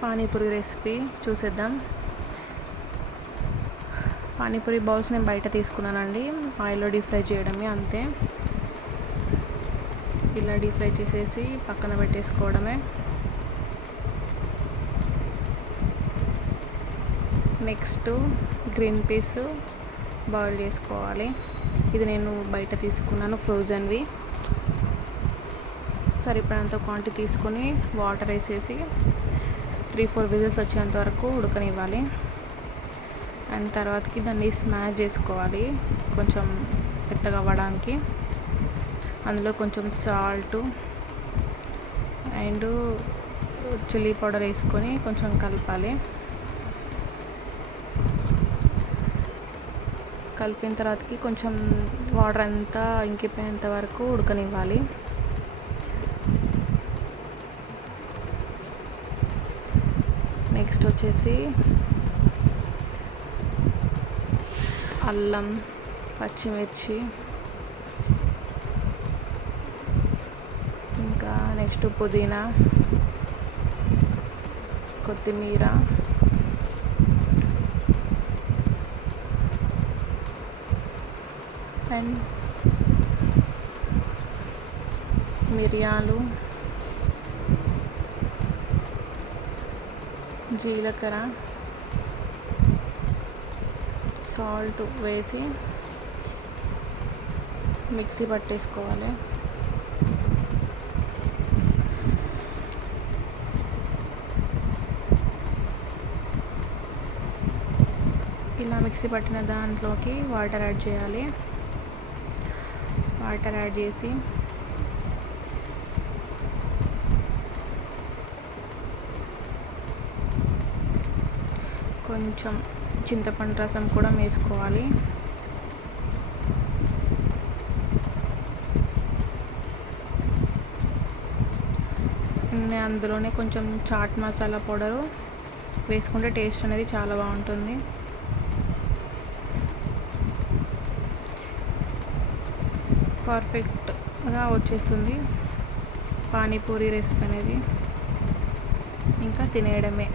Panipuri recipe చూసేద్దాం. Panipuri bowls నేను బయట తీసుకున్నానండి. ఆయిల్లో డీప్ ఫ్రై చేయడమే, అంతే. ఇలా డీప్ ఫ్రై చేసేసి పక్కన పెట్టేసుకోవడమే. నెక్స్ట్ గ్రీన్ పీస్ బాయిల్ చేసుకోవాలి. ఇది నేను బయట తీసుకున్నాను, ఫ్రోజన్వి. సరిపడంత క్వాంటిటీ తీసుకొని వాటర్ వేసేసి 3-4 విజిల్స్ వచ్చేంత వరకు ఉడకనివ్వాలి. అండ్ తర్వాతకి దాన్ని స్మాష్ చేసుకోవాలి కొంచెం మెత్తగా అవ్వడానికి. అందులో కొంచెం సాల్ట్ అండ్ చిల్లీ పౌడర్ వేసుకొని కొంచెం కలపాలి. కలిపిన తర్వాతకి కొంచెం వాటర్ అంతా ఇంకిపోయేంత వరకు ఉడకనివ్వాలి. నెక్స్ట్ వచ్చేసి అల్లం, పచ్చిమిర్చి, ఇంకా నెక్స్ట్ పుదీనా, కొత్తిమీర, అండ్ మిరియాలు, జీలకర్ర, సాల్ట్ వేసి మిక్సీ పట్టేసుకోవాలి. ఇలా మిక్సీ పట్టిన దాంట్లోకి వాటర్ యాడ్ చేయాలి. వాటర్ యాడ్ చేసి కొంచెం చింతపండు రసం కూడా వేసుకోవాలి. అందులోనే కొంచెం చాట్ మసాలా పౌడరు వేసుకుంటే టేస్ట్ అనేది చాలా బాగుంటుంది. పర్ఫెక్ట్గా వచ్చేస్తుంది పానీపూరి రెసిపీ అనేది. ఇంకా తినేయడమే.